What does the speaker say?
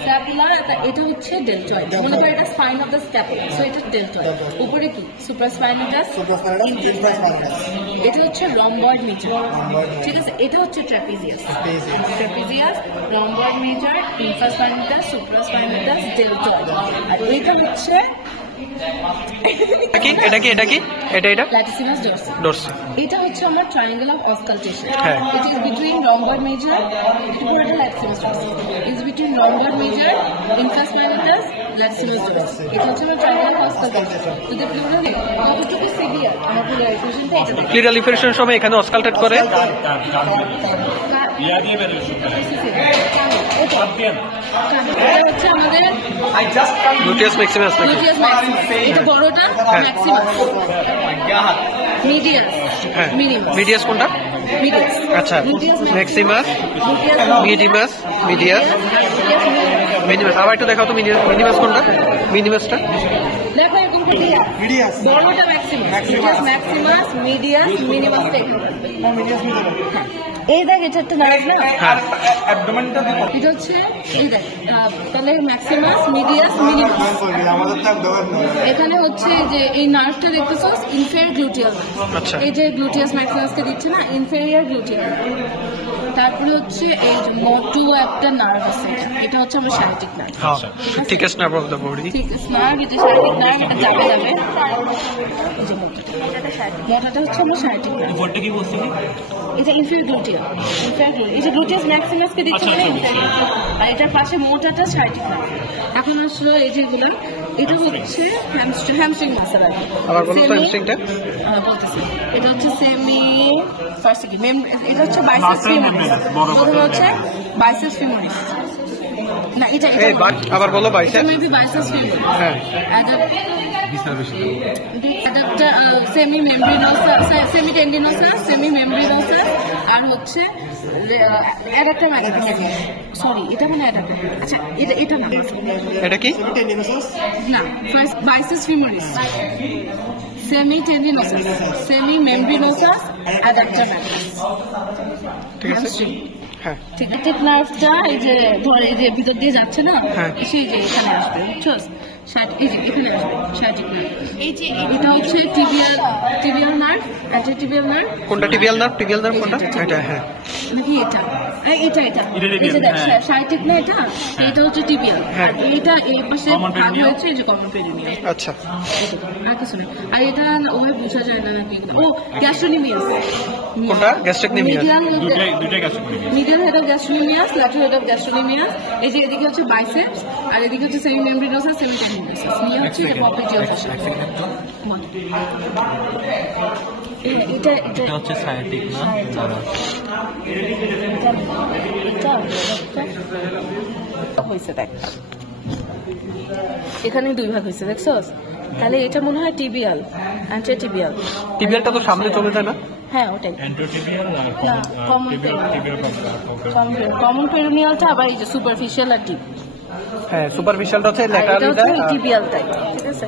Scapula এটা হচ্ছে deltoid, মনে করেন এটা spine of the scapula, so এটা ডেলটয়েড। উপরে কি সুপ্রাস্পাইনাটাস, এটা হচ্ছে রম্বয়েড মেজর, ঠিক আছে। এটা হচ্ছে trapezius, rhomboid major, infraspinatus, supraspinatus, deltoid. আর এটা হচ্ছে ল্যাটিসিমাস ডরসি। এটা হচ্ছে আমার triangle of auscultation. It is between rhomboid major, এটা পুরোটা latissimus dorsi, is between rhomboid major, infraspinatus, latissimus dorsi. এটা হচ্ছে আমার ট্রায়াঙ্গেল অফ অসকালটেশন। যদি প্লুরাল কতটুকু সিভিয়ার আমার প্লুরালাইজেশনটা এটা প্লুরালিফারেশনের সময় এখানে অসকালটেট করে হচ্ছে আমাদের গ্লুটিয়াস ম্যাক্সিমাস। এটা বড়টা ম্যাক্সিমাস, মিডিয়াস, মিডিয়াস কোনটা? মিডিয়াস, আচ্ছা, ম্যাক্সিমাস, মিডিমাস, মিনিমাস। আবার একটু দেখাও তো মিনিমাস কোনটা? মিনিমাসটা দেখো এরকম মিডিয়াস, বড়টা ম্যাক্সিমাস, মিডিয়াস ম্যাক্সিমাস, মিডিয়াস মিনিমাস। এই দেখ এটা একটা নার্ভ না, এটা হচ্ছে এই দেখ, তাহলে ম্যাক্সিমাস, মিডিয়াস, মিনিমাস। এখানে হচ্ছে যে এই নার্ভটা দেখতেছস ইনফেরিয়র গ্লুটিয়াল, এই যে গ্লুটিয়াস ম্যাক্সিমাসকে দিচ্ছে না, ইনফেরিয়র গ্লুটিয়াল। তারপরে হচ্ছে এই যে মোটু একটা নার্ভ আছে, এটা হচ্ছে আমার শারীরিক nerve, thickest nerve of the body, thickest nerve, এটা শারীরিক নার্ভ, এটা যাবে মোটাটা হচ্ছে আমার শারীরিক নার্ভ। বলটা কি বলছিস? এটা ইনফেরিয়র গ্লুটিয়াল, এই যে গ্লুটিয়াস ম্যাক্সিমাসকে দিচ্ছে না ইনফেরিয়র, আর এটার পাশে মোটাটা শারীরিক নার্ভ। এখন আসলে এই যেগুলো, এটা হচ্ছে হ্যামস্ট্রিং মাসেল। আবার বলো তো হ্যামস্ট্রিংটা। এটা হচ্ছে সেমি ফার্স্ট কি এটা হচ্ছে বাইসেপস ফিমোরিস, প্রথমে হচ্ছে বাইসেপস ফিমোরিস। না এটা আবার বলো বাইসেপস, মেবি বাইসেপস ফিমোরিস। হ্যাঁ, adapter semi membranosus, semi tendinosus, semi membranosus, আর হচ্ছে অ্যাডাপ্টার ম্যাগনেটিক। সরি, এটা মানে অ্যাডাপ্টার। আচ্ছা, এটা মানে এটা কি? না, first biceps femoris, semitendinosus, semimembranosus, adductor magnus. ঠিক আছে, হ্যাঁ। ঠিক নার্ভটা এই যে ধর এই যে ভিতর দিয়ে যাচ্ছে না, সেই যে এখানে আসবে, বুঝছস? এই যে এখানে আসবে শারীরিক নার্ভ। এই যে এটা হচ্ছে টিবিয়াল নার্ভ, অ্যান্টিটিবিয়াল নার্ভ। কোনটা টিবিয়াল নার্ভ? টিবিয়াল নার্ভ কোনটা? এটা, হ্যাঁ, নাকি এটা এই যে দেখ শারীরিক না, এটা হচ্ছে টিবিয়াল, আর এটা এই পাশে ভাগ হয়েছে এই যে কমন পেরিনিয়াম। আচ্ছা, আর কিছু না। আর এটা ওভাবে বোঝা যায় না কি। ও গ্যাস্ট্রোনিমিয়াস, কোনটা? গ্যাস্ট্রিকনিমিয়াস, দুইটাই gastrocnemius, medial head of gastrocnemius, lateral head of gastrocnemius. এই যে এদিকে হচ্ছে বাইসেপস, আর এদিকে হচ্ছে সেমি মেমব্রেনোসাস, সেমি টেন্ডিনোসাস, নিয়ে হচ্ছে এটা পপিটিয়াল ফ্যাশন। এটা হচ্ছে সায়াটিক না, হয়েছে দেখ, এখানে দুই ভাগ হয়েছে, দেখছস? তাহলে এটা মনে হয় টিবিয়াল, অ্যান্টিটিবিয়াল। টিবিয়ালটা তো সামনে চলে যায় না? হ্যাঁ, ওটাই অ্যান্টিটিবিয়াল আর কমন পেরিনিয়ালটা, আবার এই যে সুপারফিশিয়াল আর ডিপ। হ্যাঁ, সুপারফিশিয়ালটা হচ্ছে ল্যাটারালি, টিবিয়াল টাইপ, ঠিক আছে।